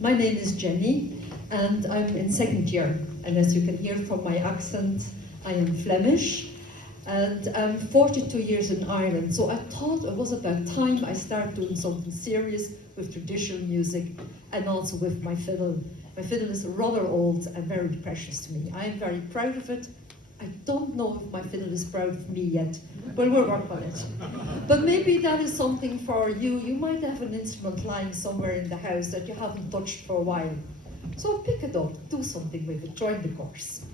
My name is Jenny, and I'm in second year. And as you can hear from my accent, I am Flemish. And I'm 42 years in Ireland, so I thought it was about time I started doing something serious with traditional music and also with my fiddle. My fiddle is rather old and very precious to me. I am very proud of it. I don't know if my fiddle is proud of me yet, but we'll work on it. But maybe that is something for you. You might have an instrument lying somewhere in the house that you haven't touched for a while. So pick it up, do something with it, join the chorus.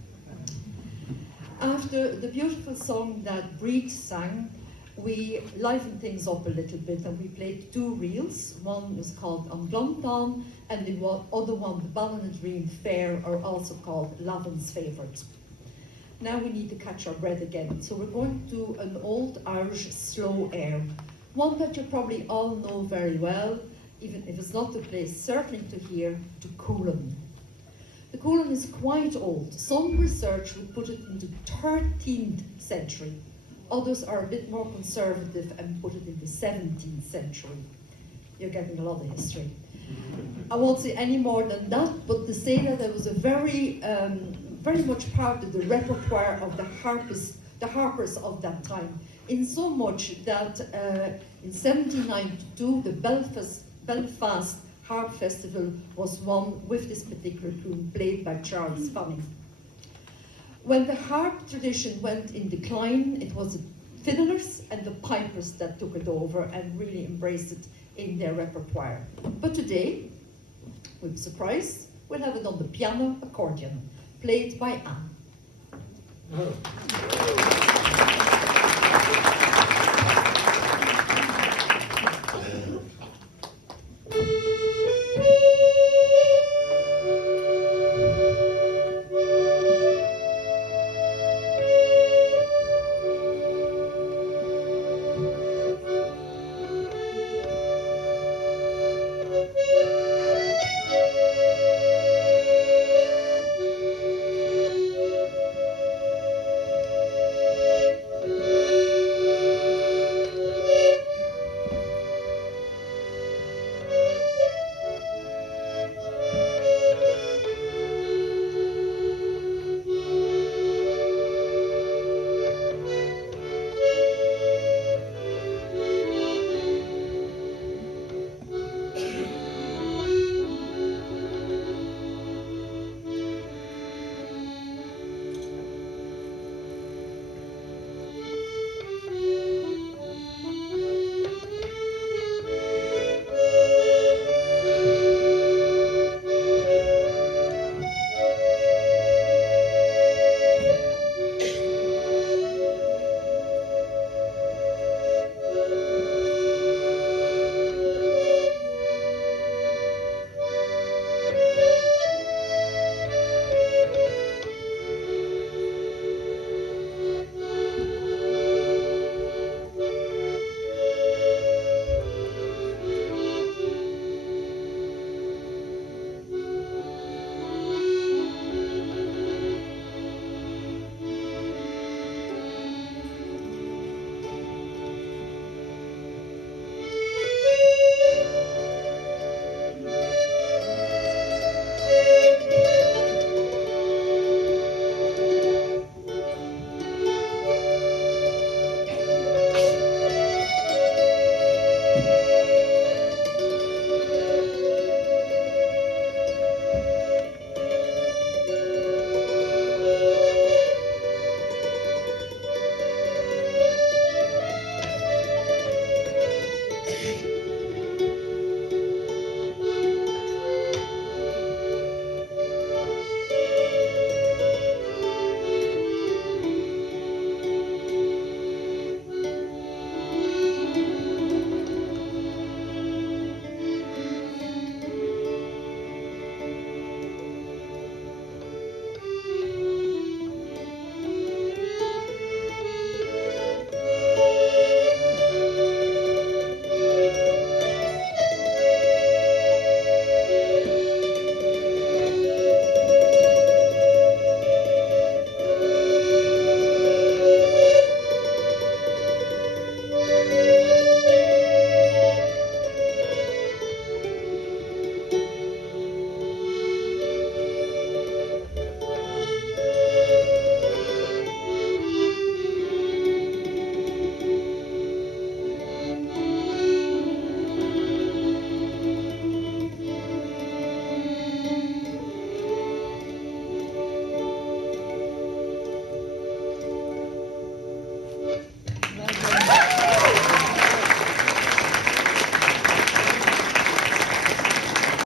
After the beautiful song that Breed sang, we livened things up a little bit and we played two reels. One was called An Glontan and the other one, the Ballinadreen Fair, are also called Lavin's Favourite. Now we need to catch our breath again. So we're going to do an old Irish slow air. One that you probably all know very well, even if it's not the place certainly to hear, to Coolin. The Coolin is quite old. Some research would put it into 13th century. Others are a bit more conservative and put it in the 17th century. You're getting a lot of history. I won't say any more than that, but to say that it was a very much part of the repertoire of the harpers of that time. In so much that in 1792, the Belfast Harp Festival was won with this particular tune played by Charles Fanning. When the harp tradition went in decline, it was the fiddlers and the pipers that took it over and really embraced it in their repertoire. But today, with surprise, we'll have it on the piano accordion, played by Anne. Oh.